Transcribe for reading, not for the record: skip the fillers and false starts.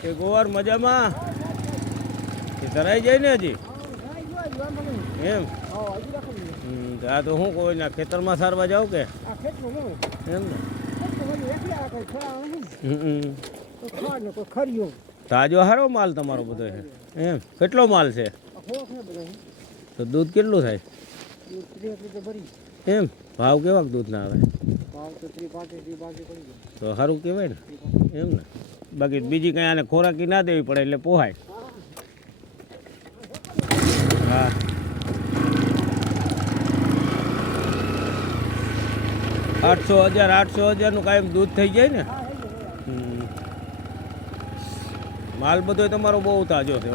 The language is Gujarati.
એ ગોવાર મજામાં એ ધરાઈ જાય ને હજી એમ આ તો શું કોઈ ના ખેતરમાં સારવા જાવ કે એમ ને તાજો સારો માલ તમારો બધો છે એમ કેટલો માલ છે તો દૂધ કેટલું થાય એમ ભાવ કેવાક દૂધ ના આવે તો સારું કહેવાય ને એમ ને બાકી બીજી કંઈ આને ખોરાકી ના દેવી પડે એટલે પોહાય હા 800,000 નું કાયમ દૂધ થઈ જાય ને માલ બધો તમારો બહુ તાજો છે